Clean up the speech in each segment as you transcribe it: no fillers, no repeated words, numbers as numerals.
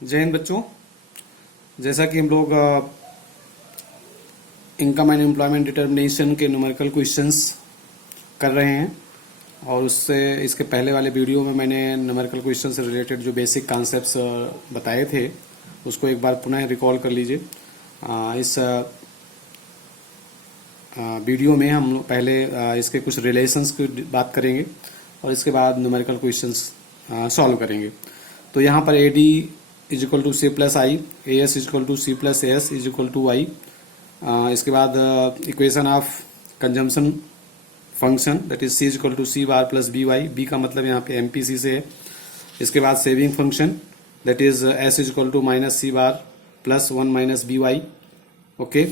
जय हिंद बच्चों। जैसा कि हम लोग इनकम एंड एम्प्लॉयमेंट डिटर्मिनेशन के न्यूमेरिकल क्वेश्चंस कर रहे हैं और उससे इसके पहले वाले वीडियो में मैंने न्यूमेरिकल क्वेश्चन से रिलेटेड जो बेसिक कॉन्सेप्ट्स बताए थे उसको एक बार पुनः रिकॉल कर लीजिए। इस वीडियो में हम पहले इसके कुछ रिलेशंस की बात करेंगे और इसके बाद न्यूमेरिकल क्वेश्चंस सॉल्व करेंगे। तो यहाँ पर A D is equal to C plus I, A S is equal to C plus S is equal to Y. इसके बाद equation of consumption function that is C is equal to C bar plus B Y, B का मतलब यहाँ पे MPC से है। इसके बाद saving function that is S is equal to minus C bar plus one minus B Y. Okay,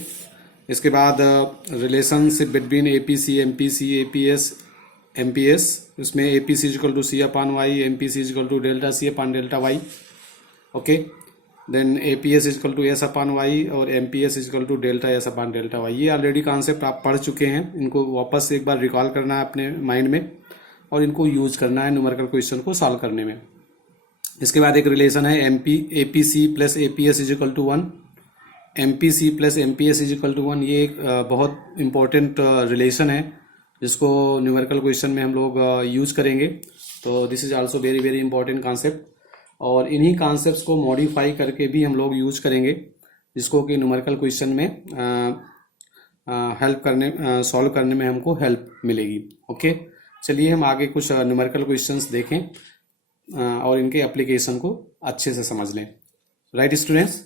इसके बाद relationship between APC MPC APS MPS, उसमें APC is equal to C upon Y, MPC is equal to delta C upon delta Y. Okay, then APS is equal to S upon Y और MPS is equal to delta S upon delta Y. ये already concept आप पढ़ चुके हैं, इनको वापस एक बार recall करना है अपने माइंड में और इनको यूज करना है न्यूमेरिकल क्वेश्चन को सॉल्व करने में। इसके बाद एक रिलेशन है APC plus APS is equal to one, MPC plus MPS is equal to one. ये एक बहुत इंपॉर्टेंट रिलेशन है जिसको न्यूमेरिकल क्वेश्चन में हम लोग यूज करेंगे। तो this is also very very important concept और इन्हीं कॉन्सेप्ट्स को मॉडिफाई करके भी हम लोग यूज करेंगे जिसको कि न्यूमेरिकल क्वेश्चन में हेल्प करने सॉल्व करने में हमको हेल्प मिलेगी। ओके, चलिए हम आगे कुछ न्यूमेरिकल क्वेश्चंस देखें और इनके एप्लीकेशन को अच्छे से समझ लें। राइट स्टूडेंट्स,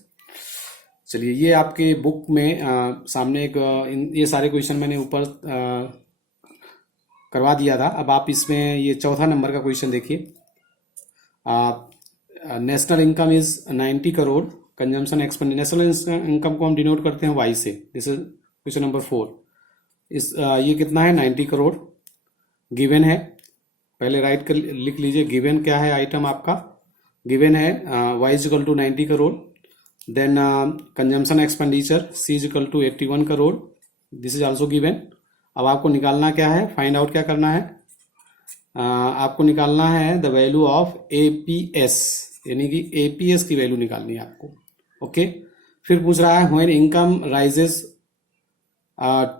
चलिए ये आपके बुक में सामने एक ये सारे क्वेश्चन मैंने ऊपर करवा दिया था। अब आप इसमें ये चौथा नंबर का क्वेश्चन देखिए। National income is 90 crore, consumption expenditure. National income को हम डिनोट करते हैं वाई से। This is question number 4। ये कितना है? 90 करोड़ गिवन है। पहले राइट कर लिख लीजिए गिवन क्या है। आइटम आपका गिवन है Y is equal to 90 crore, then consumption expenditure C is equal to 81 crore, this is also given. अब आपको निकालना क्या है? फाइंड आउट क्या करना है? आपको निकालना है द वैल्यू ऑफ एपीएस, यानी कि एपीएस की वैल्यू निकालनी है आपको। ओके, फिर पूछ रहा है when income rises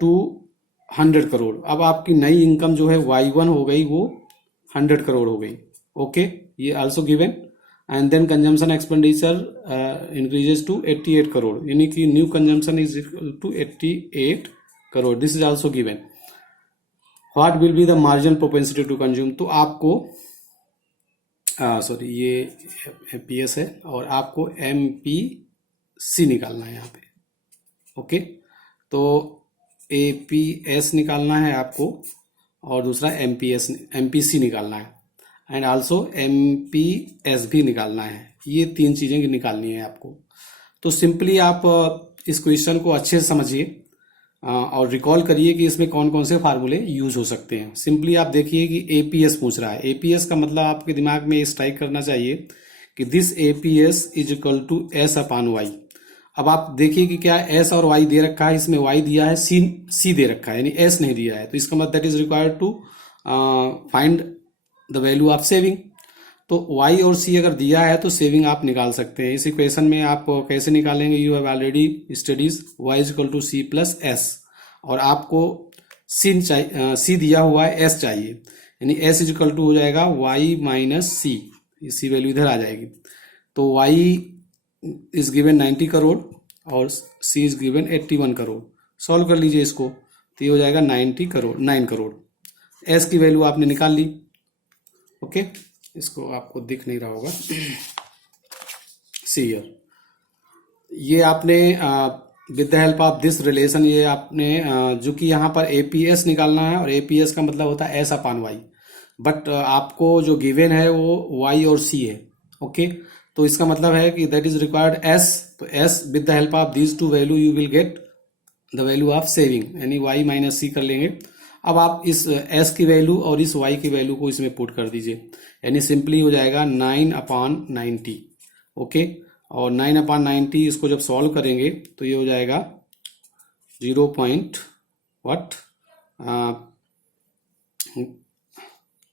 to 100 crore. अब आपकी नई इनकम जो है y1 हो गई, वो 100 करोड़ हो गई। ओके, ये also given. And then consumption expenditure increases to 88 crore, यानी कि new consumption is equal to 88 crore, this is also given. What will be the marginal propensity to consume. तो आपको सॉरी ये पीएस है और आपको एमपीसी निकालना है यहाँ पे। ओके, तो एपीएस निकालना है आपको और दूसरा एमपीसी निकालना है एंड आल्सो एमपीएस भी निकालना है। ये तीन चीजें निकालनी है आपको। तो सिंपली आप इस क्वेश्चन को अच्छे से समझिए और रिकॉल करिए कि इसमें कौन कौन से फार्मूले यूज हो सकते हैं। सिंपली आप देखिए कि एपीएस पूछ रहा है। एपीएस का मतलब आपके दिमाग में स्ट्राइक करना चाहिए कि this APS is equal to S upon Y. अब आप देखिए कि क्या एस और वाई दे रखा है, इसमें वाई दिया है, सी दे रखा है, यानी एस नहीं दिया है। तो इसका मतलब that is required to find the value of saving. तो y और c अगर दिया है तो सेविंग आप निकाल सकते हैं। इस इक्वेशन में आप कैसे निकालेंगे? You have already studies y is equal to C plus S और आपको c दिया हुआ है, s चाहिए, यानी s इज इक्वल टू हो जाएगा y माइनस सी, सी वैल्यू इधर आ जाएगी। तो y इज गिवन 90 करोड़ और c is given 81 crore. Solve कर लीजिए इसको, तो ये हो जाएगा 90 करोड़, 9 करोड़। s की वैल्यू आपने निकाल ली। ओके, इसको आपको दिख नहीं रहा होगा, सी हियर। ये आपने with the help of this relation, ये आपने जो कि यहाँ पर एपीएस निकालना है और एपीएस का मतलब होता है एस अपान वाई, बट आपको जो गिवन है वो वाई और सी है। ओके, तो इसका मतलब है कि दैट इज रिक्वायर्ड एस। तो S with the help of these two value you will get the value of saving, यानी वाई माइनस सी कर लेंगे। अब आप इस s की वैल्यू और इस y की वैल्यू को इसमें पुट कर दीजिए, यानी सिंपली हो जाएगा 9 अपान 90। ओके, और 9 अपान 90 इसको जब सॉल्व करेंगे तो ये हो जाएगा 0 पॉइंट वट,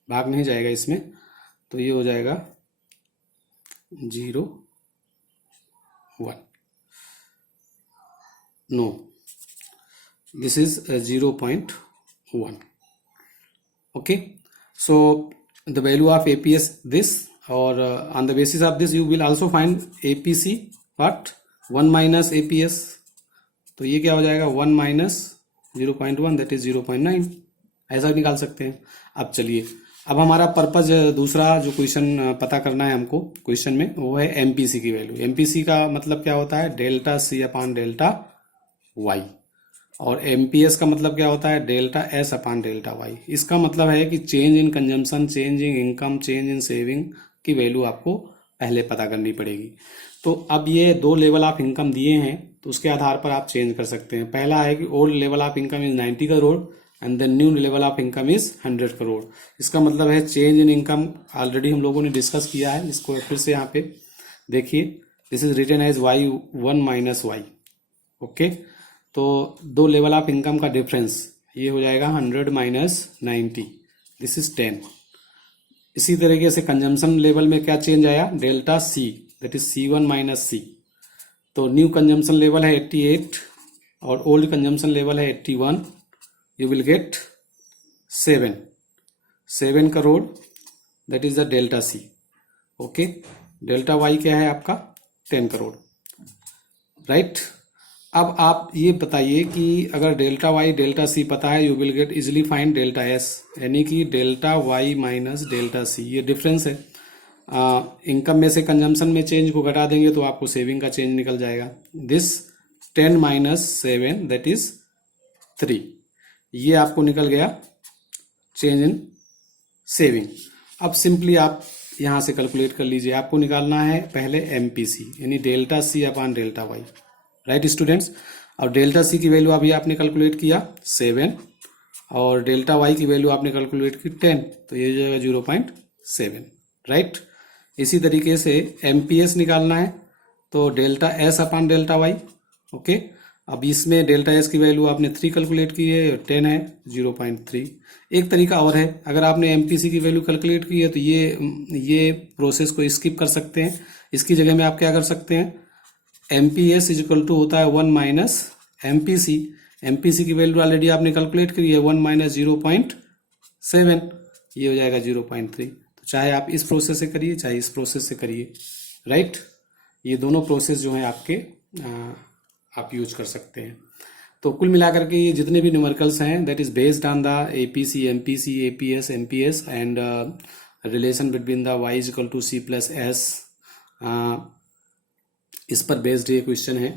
भाग नहीं जाएगा इसमें, तो ये हो जाएगा 0 1. No, this is 0.1. Okay, so the value of APS this, or on the basis of this you will also find APC what 1 minus APS. तो ये क्या हो जाएगा 1 माइनस 0.1 दैट इज 0.9, ऐसा निकाल सकते हैं. अब चलिए, अब हमारा पर्पज दूसरा जो क्वेश्चन पता करना है हमको क्वेश्चन में, वो है एमपीसी की वैल्यू. एमपीसी का मतलब क्या होता है delta C upon delta Y, और एमपीएस का मतलब क्या होता है delta S upon delta Y. इसका मतलब है कि change in consumption, change in income, change in saving की वैल्यू आपको पहले पता करनी पड़ेगी. तो अब ये 2 लेवल ऑफ इनकम दिए हैं, तो उसके आधार पर आप चेंज कर सकते हैं. पहला है कि old level of income is 90 crore and then new level of income is 100 crore. इसका मतलब है चेंज इन इनकम ऑलरेडी हम लोगों ने डिस्कस किया है. इसको फिर से यहाँ पे देखिए, this is written as y1 minus Y. Okay, तो 2 लेवल ऑफ इनकम का डिफरेंस ये हो जाएगा 100 माइनस 90, दिस इज 10. इसी तरीके से कंजम्पशन लेवल में क्या चेंज आया delta C that is C1 minus C. तो न्यू कंजम्पशन लेवल है 88 और ओल्ड कंजम्पशन लेवल है 81. You will get 7 crore that is the delta C. Okay, delta Y क्या है आपका 10 करोड़, राइट. अब आप ये बताइए कि अगर डेल्टा वाई डेल्टा सी पता है, you will get easily find delta S, यानी कि delta Y minus delta C. ये डिफरेंस है. इनकम में से कंजम्पशन में चेंज को घटा देंगे तो आपको सेविंग का चेंज निकल जाएगा. This 10 minus 7 that is 3. ये आपको निकल गया चेंज इन सेविंग. अब सिंपली आप यहां से कैलकुलेट कर लीजिए. आपको निकालना है पहले एमपीसी यानी delta C upon delta Y, right students. और डेल्टा सी की वैल्यू अभी आपने कैलकुलेट किया 7 और डेल्टा वाई की वैल्यू आपने कैलकुलेट की 10, तो ये जो है 0.7, राइट. इसी तरीके से एमपीएस निकालना है तो delta S upon delta Y. Okay, अब इसमें डेल्टा एस की वैल्यू आपने 3 कैलकुलेट की है, 10 है 0.3. एक तरीका और है, अगर आपने एमपीसी की वैल्यू कैलकुलेट की है तो ये प्रोसेस को स्किप कर सकते हैं. इसकी जगह में आप क्या कर सकते हैं, एमपीएस इज इक्वल टू होता है 1 माइनस एमपीसी. एमपीसी की वैल्यू ऑलरेडी आपने कैलकुलेट करी है 1 माइनस 0.7, ये हो जाएगा 0.3. तो चाहे आप इस प्रोसेस से करिए चाहे इस प्रोसेस से करिए, राइट. ये दोनों प्रोसेस जो है आपके आप यूज कर सकते हैं. तो कुल मिलाकर के ये जितने भी न्यूमेरिकल्स हैं that is based on the APC, MPC, APS, MPS and relation between the Y is equal to C plus S, इस पर बेस्ड ये क्वेश्चन है.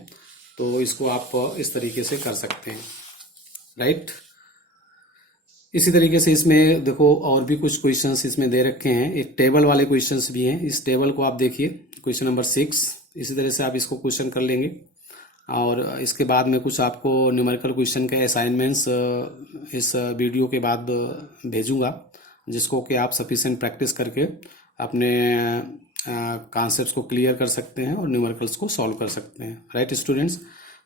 तो इसको आप इस तरीके से कर सकते हैं, राइट. इसी तरीके से इसमें देखो और भी कुछ क्वेश्चंस इसमें दे रखे हैं, एक टेबल वाले क्वेश्चंस भी हैं. इस टेबल को आप देखिए, क्वेश्चन नंबर 6. इसी तरह से आप इसको क्वेश्चन कर लेंगे और इसके बाद में कुछ आपको न्यूमेरिकल क्वेश्चन के असाइनमेंट्स इस वीडियो के बाद भेजूंगा, जिसको कि आप सफिशिएंट प्रैक्टिस करके अपने कॉन्सेप्ट्स को क्लियर कर सकते हैं और न्यूमेरिकल्स को सॉल्व कर सकते हैं, राइट स्टूडेंट्स.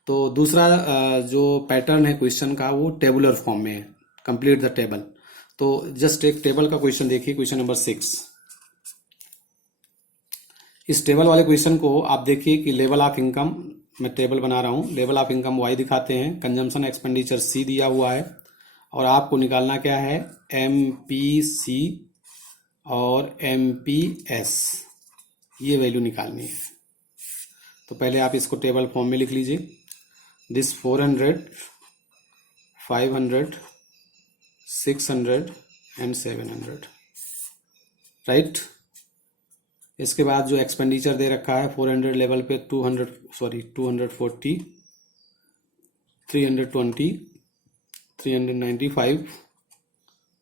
तो दूसरा जो पैटर्न है क्वेश्चन का वो टेबुलर फॉर्म में है, कंप्लीट द टेबल. तो जस्ट एक टेबल का क्वेश्चन देखिए, क्वेश्चन नंबर 6. इस टेबल वाले क्वेश्चन को आप देखिए कि लेवल ऑफ इनकम, मैं टेबल बना रहा हूं, लेवल ऑफ इनकम वाई दिखाते हैं, कंजम्पशन एक्सपेंडिचर सी दिया हुआ है और आपको निकालना क्या है एमपीसी और एमपीएस, ये वैल्यू निकालनी है. तो पहले आप इसको टेबल फॉर्म में लिख लीजिए. This 400, 500, 600 and 700, right. इसके बाद जो एक्सपेंडिचर दे रखा है 400 लेवल पे 240, 320, 395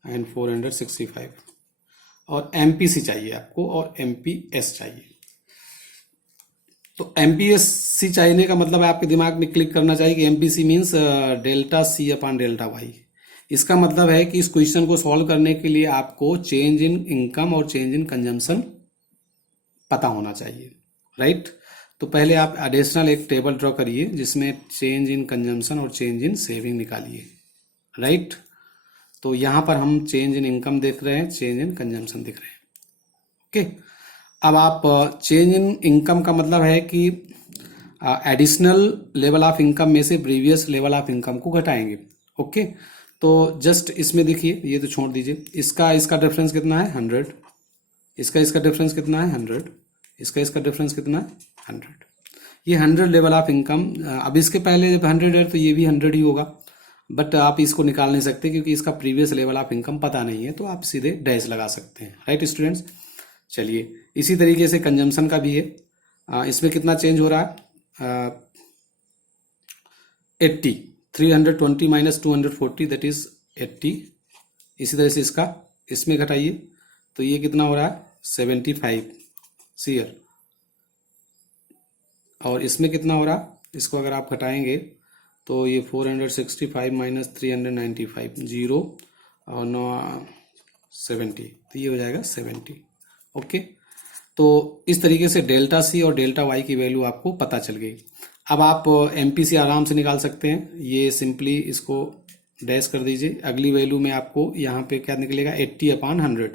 एंड 465. और एमपीसी चाहिए आपको और एमपीएस चाहिए. तो एमपीएससी चाहिए का मतलब है आपके दिमाग में क्लिक करना चाहिए कि MPC means delta C upon delta Y. इसका मतलब है कि इस क्वेश्चन को सॉल्व करने के लिए आपको चेंज इन इनकम और चेंज इन कंजम्पशन पता होना चाहिए, राइट. तो पहले आप एडिशनल एक टेबल ड्रॉ करिए जिसमें चेंज इन कंजम्पशन और चेंज इन सेविंग निकालिए, राइट. तो यहां पर हम चेंज इन इनकम देख रहे हैं, चेंज इन कंजम्पशन दिख रहे हैं. ओके, अब आप चेंज इन इनकम का मतलब है कि एडिशनल लेवल ऑफ इनकम में से प्रीवियस लेवल ऑफ इनकम को घटाएंगे। ओके, तो जस्ट इसमें देखिए, ये तो छोड़ दीजिए, इसका डिफरेंस कितना है 100, इसका डिफरेंस कितना है 100, इसका डिफरेंस कितना है 100। ये 100 लेवल ऑफ इनकम। अब इसके पहले जब 100 है तो ये भी 100 ही होगा, बट आप इसको निकाल नहीं सकते क्योंकि इसका प्रीवियस लेवल ऑफ इनकम पता नहीं है, तो आप सीधे डैश लगा सकते हैं। राइट स्टूडेंट्स, चलिए इसी तरीके से कंजम्पशन का भी है। इसमें कितना चेंज हो रहा है 80, 320 माइनस 240 दैट इज 80। इसी तरह से इसमें घटाइए तो ये कितना हो रहा है 75 सीयर, और इसमें कितना हो रहा है, इसको अगर आप घटाएंगे तो ये 465 माइनस 395 जीरो और 70, तो ये हो जाएगा 70। ओके, तो इस तरीके से डेल्टा सी और डेल्टा वाई की वैल्यू आपको पता चल गई। अब आप एमपीसी आराम से निकाल सकते हैं। ये सिंपली इसको डैश कर दीजिए। अगली वैल्यू में आपको यहाँ पे क्या निकलेगा 80/100,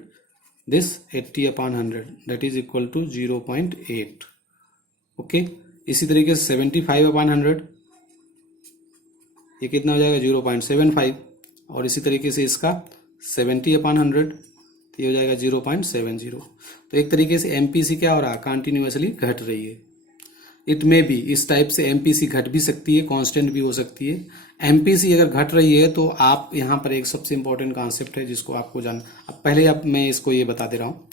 this 80/100 that is equal to 0.8। Okay, इसी तरीके से 75/100 ये कितना हो जाएगा 0.75, और इसी तरीके से इसका 70/100 तो ये हो जाएगा 0.70। तो एक तरीके से एमपीसी क्या हो रहा है, कंटिन्यूअसली घट रही है। इट में भी इस टाइप से एमपीसी घट भी सकती है, कांस्टेंट भी हो सकती है। एमपीसी अगर घट रही है तो आप यहाँ पर एक सबसे इंपॉर्टेंट कॉन्सेप्ट है जिसको आपको जान, अब पहले अब मैं इसको ये बता दे रहा हूँ।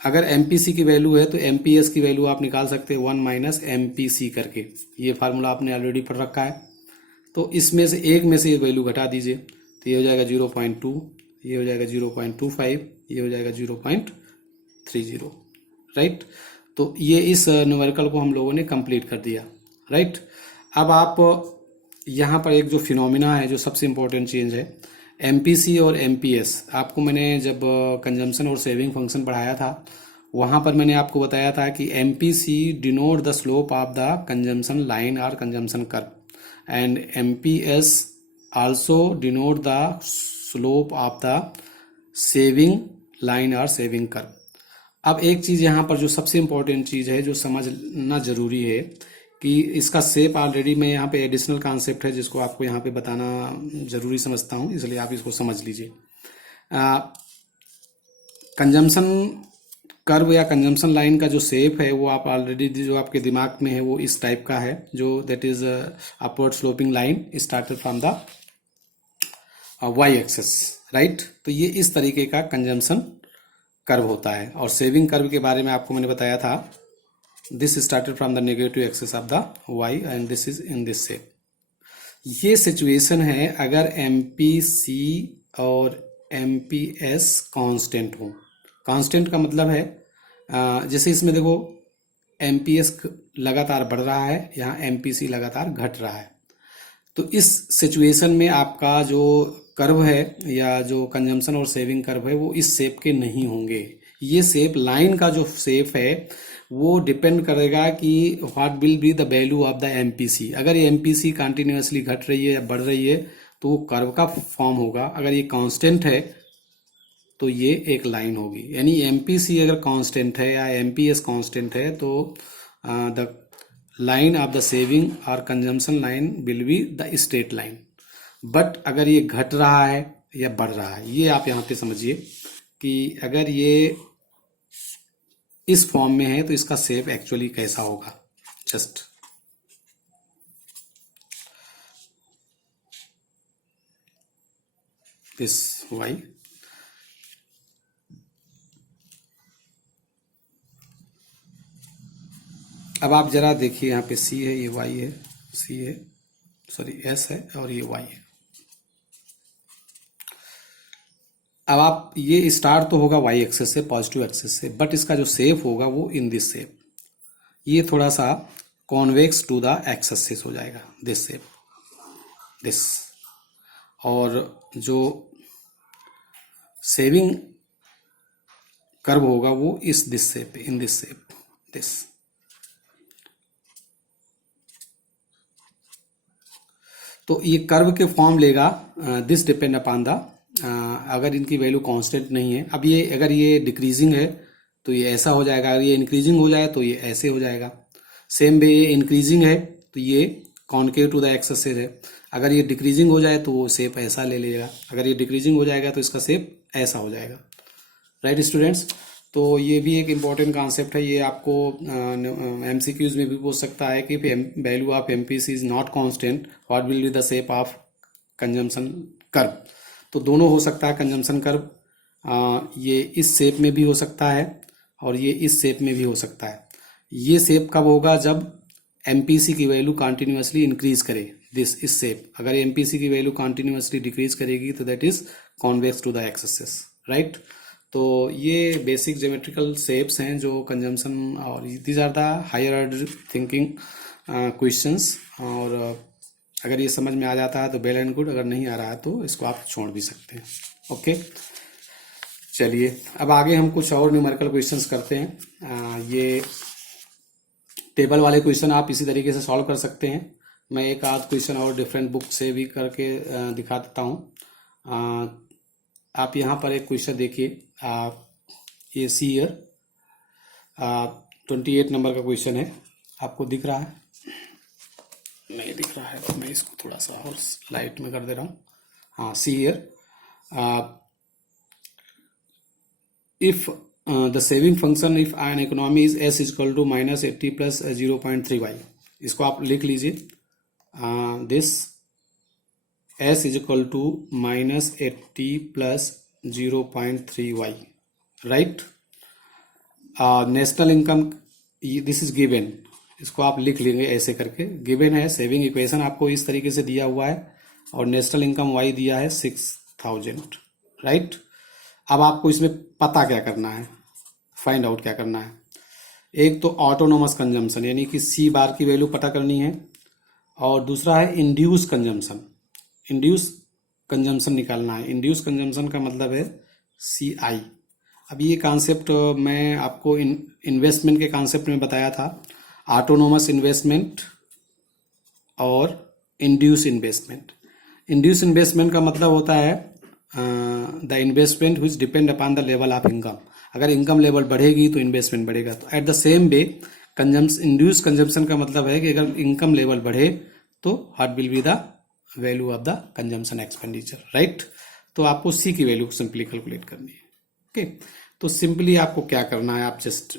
अगर एमपीसी की वैल्यू है तो एमपीएस की वैल्यू आप निकाल सकते हैं 1 माइनस एमपीसी करके। ये फार्मूला आपने ऑलरेडी पढ़ रखा है। तो इसमें से एक में से ये वैल्यू घटा दीजिए तो ये हो जाएगा 0.2, ये हो जाएगा 0.25, ये हो जाएगा 0.30। राइट, तो ये इस न्यूमेरिकल को हम लोगों ने कंप्लीट कर दिया। राइट, अब आप यहाँ पर एक जो फिनोमिना है, जो सबसे इम्पोर्टेंट चेंज है, एमपीसी और एमपीएस। आपको मैंने जब कंजम्पशन और सेविंग फंक्शन पढ़ाया था वहाँ पर मैंने आपको बताया था कि MPC denote the slope of the consumption line और consumption curve, and MPS also denote the slope of the saving line or saving curve। अब एक चीज यहाँ पर जो सबसे इंपॉर्टेंट चीज है जो समझना जरूरी है कि इसका शेप ऑलरेडी मैं यहाँ पे एडिशनल कॉन्सेप्ट है जिसको आपको यहाँ पे बताना जरूरी समझता हूँ, इसलिए आप इसको समझ लीजिए। कंजम्पशन कर्व या कंजम्पशन लाइन का जो शेप है वो आप ऑलरेडी जो आपके दिमाग में है वो इस टाइप का है, जो that is upward sloping line started from the Y axis. Right, तो ये इस तरीके का कंजम्पशन कर्व होता है। और सेविंग कर्व के बारे में आपको मैंने बताया था, this started from the negative axis of the Y and this is in this shape. ये सिचुएशन है अगर एमपीसी और एमपीएस कांस्टेंट हो। कांस्टेंट का मतलब है जैसे इसमें देखो एमपीएस लगातार बढ़ रहा है, यहाँ एमपीसी लगातार घट रहा है। तो इस सिचुएशन में आपका जो कर्व है या जो कंजम्पशन और सेविंग कर्व है वो इस शेप के नहीं होंगे। ये शेप लाइन का जो शेप है वो डिपेंड करेगा कि what will be the value of the MPC. अगर ये एमपीसी कंटिन्यूअसली घट रही है या बढ़ रही है तो वो कर्व का फॉर्म होगा। अगर ये कांस्टेंट है तो ये एक लाइन होगी। यानी एमपीसी अगर कांस्टेंट है या एमपीएस कांस्टेंट है तो the line of the saving और consumption line will be the straight line. But अगर ये घट रहा है या बढ़ रहा है, ये आप यहाँ पे समझिए कि अगर ये इस फॉर्म में है तो इसका शेप एक्चुअली कैसा होगा। जस्ट दिस वाई, अब आप जरा देखिए यहाँ पे सी है, ये वाई है, सी है, सॉरी एस है और ये वाई है। अब आप ये स्टार्ट तो होगा वाई एक्सेस से, पॉजिटिव एक्सेस से, बट इसका जो शेप होगा वो इन दिस शेप। ये थोड़ा सा convex to the X axis हो जाएगा, दिस शेप, दिस। और जो सेविंग कर्व होगा वो इस this shape, in this shape, this. तो ये कर्व के फॉर्म लेगा, दिस डिपेंड अपॉन द, अगर इनकी वैल्यू कांस्टेंट नहीं है। अब ये अगर ये डिक्रीजिंग है तो ये ऐसा हो जाएगा, अगर ये इंक्रीजिंग हो जाए तो ये ऐसे हो जाएगा। सेम वे ये इंक्रीजिंग है तो ये concave to the X axis है। अगर ये डिक्रीजिंग हो जाए तो वो शेप ऐसा ले लेगा, अगर ये डिक्रीजिंग हो जाएगा तो इसका शेप ऐसा हो जाएगा। राइट स्टूडेंट्स, तो ये भी एक इम्पॉर्टेंट कॉन्सेप्ट है, ये आपको एमसीक्यूज में भी पूछ सकता है कि value of MPC is not constant, what will be the shape of consumption curve. तो दोनों हो सकता है कंजम्पशन कर्व, ये इस शेप में भी हो सकता है और ये इस शेप में भी हो सकता है। ये शेप कब होगा, जब एमपीसी की वैल्यू कंटिन्यूअसली इंक्रीज करे, इस शेप। अगर एमपीसी की वैल्यू कंटिन्यूअसली डिक्रीज करेगी तो that is convex to the X axis. Right, तो ये बेसिक ज्योमेट्रिकल शेप्स हैं जो कंजम्पशन, और these are the higher order thinking questions. और अगर ये समझ में आ जाता है तो वेल एंड गुड, अगर नहीं आ रहा है तो इसको आप छोड़ भी सकते हैं। ओके, चलिए अब आगे हम कुछ और न्यूमेरिकल क्वेश्चंस करते हैं। ये टेबल वाले क्वेश्चन आप इसी तरीके से सॉल्व कर सकते हैं। मैं एक आध क्वेश्चन और डिफरेंट बुक से भी करके दिखा देता हूँ। आप यहाँ पर एक क्वेश्चन देखिए, ये सी ईयर 28 नंबर का क्वेश्चन है, आपको दिख रहा है? नहीं दिख रहा है तो मैं इसको थोड़ा सा और लाइट में कर दे रहा हूँ। हाँ, see here if the saving function if an economy is S is equal to minus 80 plus 0.3y, इसको आप लिख लीजिए। This S is equal to minus 80 plus 0.3y, right. National income, this is given, इसको आप लिख लेंगे ऐसे करके। गिवन है सेविंग इक्वेशन आपको इस तरीके से दिया हुआ है और नेशनल इनकम वाई दिया है 6000, राइट। अब आपको इसमें पता क्या करना है, फाइंड आउट क्या करना है। एक तो ऑटोनोमस कंजम्पशन यानी कि सी बार की वैल्यू पता करनी है, और दूसरा है इंड्यूस कंजम्पशन। इंड्यूस कंजम्पशन निकालना है। इंड्यूस कंजम्पशन का मतलब है सी आई। अब ये कॉन्सेप्ट मैं आपको इन्वेस्टमेंट के कॉन्सेप्ट में बताया था, ऑटोनोमस इन्वेस्टमेंट और इंड्यूस इन्वेस्टमेंट। इंड्यूस इन्वेस्टमेंट का मतलब होता है the investment which depend upon the level of income. अगर इनकम लेवल बढ़ेगी तो इन्वेस्टमेंट बढ़ेगा। तो at the same way induce consumption का मतलब है कि अगर इनकम लेवल बढ़े तो what will be the value of the consumption expenditure, right. तो आपको सी की वैल्यू सिंपली कैलकुलेट करनी है। ओके, तो सिंपली आपको क्या करना है, आप जस्ट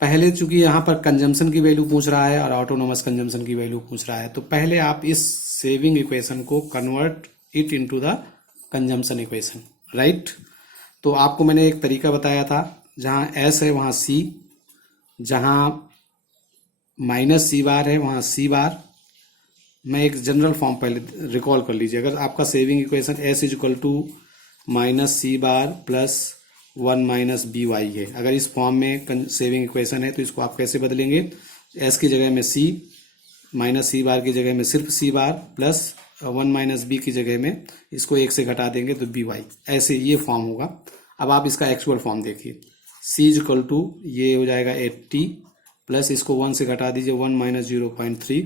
पहले, चूंकि यहां पर कंजम्पशन की वैल्यू पूछ रहा है और ऑटोनोमस कंजम्पशन की वैल्यू पूछ रहा है, तो पहले आप इस सेविंग इक्वेशन को convert it into the consumption equation, right. तो आपको मैंने एक तरीका बताया था, जहां एस है वहां सी, जहां माइनस सी बार है वहां सी बार। मैं एक जनरल फॉर्म पहले रिकॉल कर लीजिए। अगर आपका saving equation S is equal to minus C bar plus 1 minus B Y है, अगर इस फॉर्म में सेविंग इक्वेशन है तो इसको आप कैसे बदलेंगे, एस की जगह में सी, माइनस सी बार की जगह में सिर्फ सी बार, प्लस 1 माइनस बी की जगह में इसको 1 से घटा देंगे तो बी वाई, ऐसे ये फॉर्म होगा। अब आप इसका एक्चुअल फॉर्म देखिए, सी इज इक्वल टू ये हो जाएगा 80 प्लस इसको 1 से घटा दीजिए 1 माइनस 0.3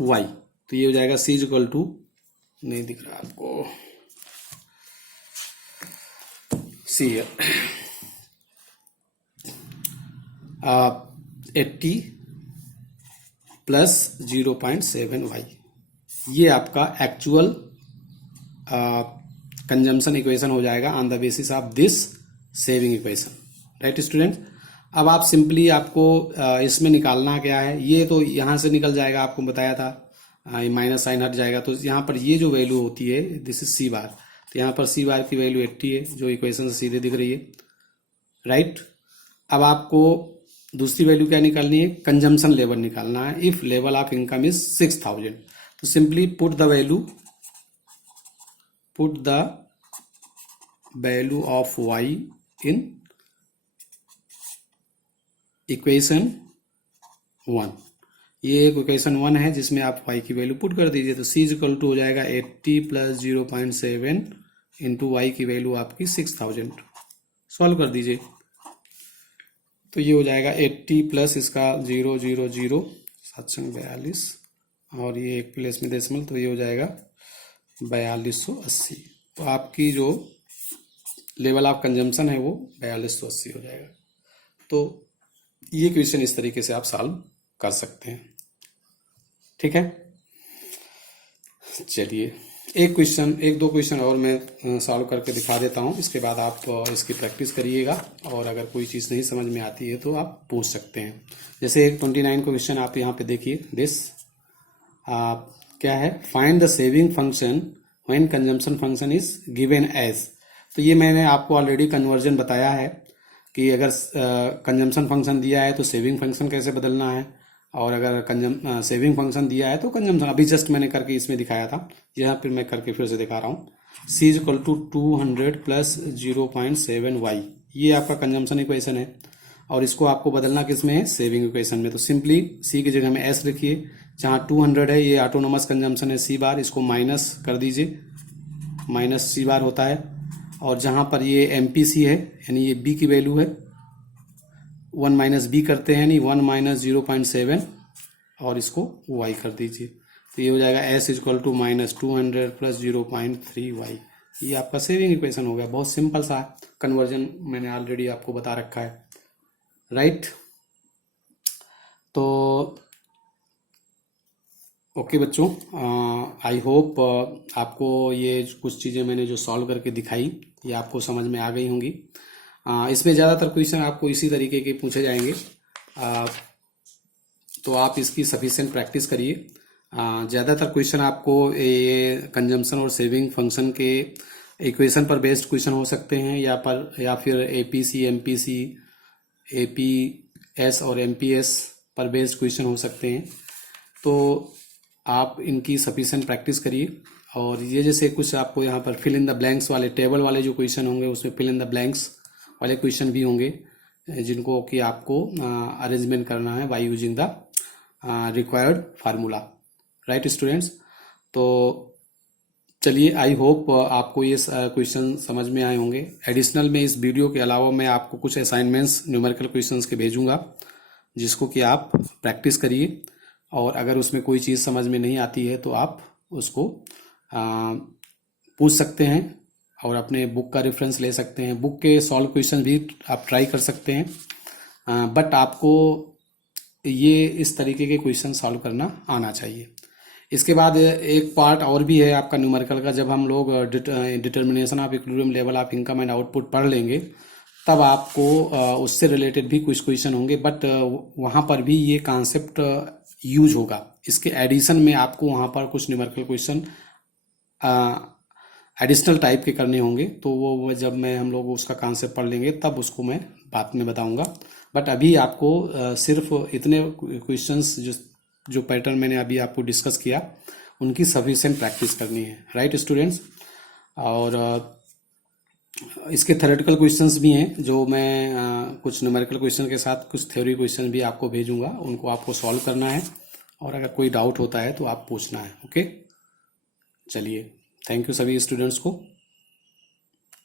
वाई, तो ये हो जाएगा सी इज इक्वल टू, नहीं दिख रहा आपको, सी 80 प्लस 0.7 वाई, ये आपका एक्चुअल कंजम्पशन इक्वेशन हो जाएगा on the basis of this saving equation, right student. अब आप सिंपली आपको इसमें निकालना क्या है, ये तो यहां से निकल जाएगा, आपको बताया था माइनस साइन हट जाएगा, तो यहाँ पर ये जो वैल्यू होती है दिस इज सी बार, तो यहाँ पर सी बार की वैल्यू 80 है जो इक्वेशन से सीधे दिख रही है, राइट। अब आपको दूसरी वैल्यू क्या निकालनी है, कंजम्पशन लेवल निकालना है। If level of income is 6000, तो simply put the value of Y in equation 1। ये एक इक्वेशन 1 है जिसमें आप y की वैल्यू पुट कर दीजिए, तो c इज इक्वल टू हो जाएगा 80 प्लस 0.7 इंटू वाई की वैल्यू आपकी 6000, सॉल्व कर दीजिए। तो ये हो जाएगा 80 प्लस इसका 000 742 और ये एक प्लेस में डेसिमल, तो ये हो जाएगा 4280। तो आपकी जो लेवल ऑफ कंजम्पशन है वो 4280 हो जाएगा। तो ये क्वेश्चन इस तरीके से आप सॉल्व कर सकते हैं। ठीक है, चलिए एक दो क्वेश्चन और मैं सॉल्व करके दिखा देता हूँ, इसके बाद आप इसकी प्रैक्टिस करिएगा, और अगर कोई चीज़ नहीं समझ में आती है तो आप पूछ सकते हैं। जैसे 29 क्वेश्चन आप यहाँ पे देखिए, क्या है, find the saving function when consumption function is given as. तो ये मैंने आपको ऑलरेडी कन्वर्जन बताया है कि अगर कंजम्पशन फंक्शन दिया है तो सेविंग फंक्शन कैसे बदलना है, और अगर सेविंग फंक्शन दिया है तो कंजम्पशन, अभी जस्ट मैंने करके इसमें दिखाया था, यहाँ पर मैं करके फिर से दिखा रहा हूँ। C is equal to 200 plus 0.7y, ये आपका कंजम्पशन इक्वेशन है, और इसको आपको बदलना किस में है, सेविंग इक्वेशन में। तो सिंपली C की जगह में S लिखिए, जहाँ 200 है ये ऑटोनोमस कंजम्पशन है C बार, इसको माइनस कर दीजिए, माइनस C बार होता है, और जहाँ पर ये MPC है यानी ये B की वैल्यू है, 1 माइनस बी करते हैं, यानी 1 माइनस 0.7 और इसको y कर दीजिए, तो ये हो जाएगा S is equal to minus 200 plus 0.3y। ये आपका सेविंग इक्वेशन हो गया। बहुत सिंपल सा कन्वर्जन मैंने ऑलरेडी आपको बता रखा है, राइट। तो ओके बच्चों, आई होप आपको ये कुछ चीज़ें मैंने जो सॉल्व करके दिखाई ये आपको समझ में आ गई होंगी। इसमें ज़्यादातर क्वेश्चन आपको इसी तरीके के पूछे जाएंगे, तो आप इसकी सफिशिएंट प्रैक्टिस करिए। ज़्यादातर क्वेश्चन आपको ये कंजम्पशन और सेविंग फंक्शन के इक्वेशन पर बेस्ड क्वेश्चन हो सकते हैं, या फिर APC MPC APS और MPS पर बेस्ड क्वेश्चन हो सकते हैं। तो आप इनकी सफिशिएंट प्रैक्टिस करिए, और ये जैसे कुछ आपको यहाँ पर फिल इन द ब्लैंक्स वाले टेबल वाले जो क्वेश्चन होंगे उसमें फिल इन द ब्लैंक्स वाले क्वेश्चन भी होंगे, जिनको कि आपको अरेंजमेंट करना है by using the required formula, right students. तो चलिए, आई होप आपको ये क्वेश्चन समझ में आए होंगे। एडिशनल में इस वीडियो के अलावा मैं आपको कुछ असाइनमेंट्स न्यूमेरिकल क्वेश्चंस के भेजूंगा, जिसको कि आप प्रैक्टिस करिए, और अगर उसमें कोई चीज़ समझ में नहीं आती है तो आप उसको पूछ सकते हैं, और अपने बुक का रेफरेंस ले सकते हैं। बुक के सॉल्व क्वेश्चन भी आप ट्राई कर सकते हैं, बट आपको ये इस तरीके के क्वेश्चन सॉल्व करना आना चाहिए। इसके बाद एक पार्ट और भी है आपका न्यूमेरिकल का, जब हम लोग determination of equilibrium level of income and output पढ़ लेंगे, तब आपको उससे रिलेटेड भी कुछ क्वेश्चन होंगे, बट वहाँ पर भी ये कॉन्सेप्ट यूज होगा। इसके एडिशन में आपको वहाँ पर कुछ न्यूमेरिकल क्वेश्चन एडिशनल टाइप के करने होंगे, तो वो जब हम लोग उसका कॉन्सेप्ट पढ़ लेंगे तब उसको मैं बाद में बताऊंगा। बट अभी आपको सिर्फ इतने क्वेश्चंस जो पैटर्न मैंने अभी आपको डिस्कस किया उनकी सफिशिएंट प्रैक्टिस करनी है, राइट स्टूडेंट्स। और इसके थ्योरेटिकल क्वेश्चंस भी हैं, जो मैं कुछ न्यूमेरिकल क्वेश्चन के साथ कुछ थ्योरी क्वेश्चन भी आपको भेजूंगा, उनको आपको सॉल्व करना है, और अगर कोई डाउट होता है तो आप पूछना है। ओके, चलिए, थैंक यू सभी स्टूडेंट्स को।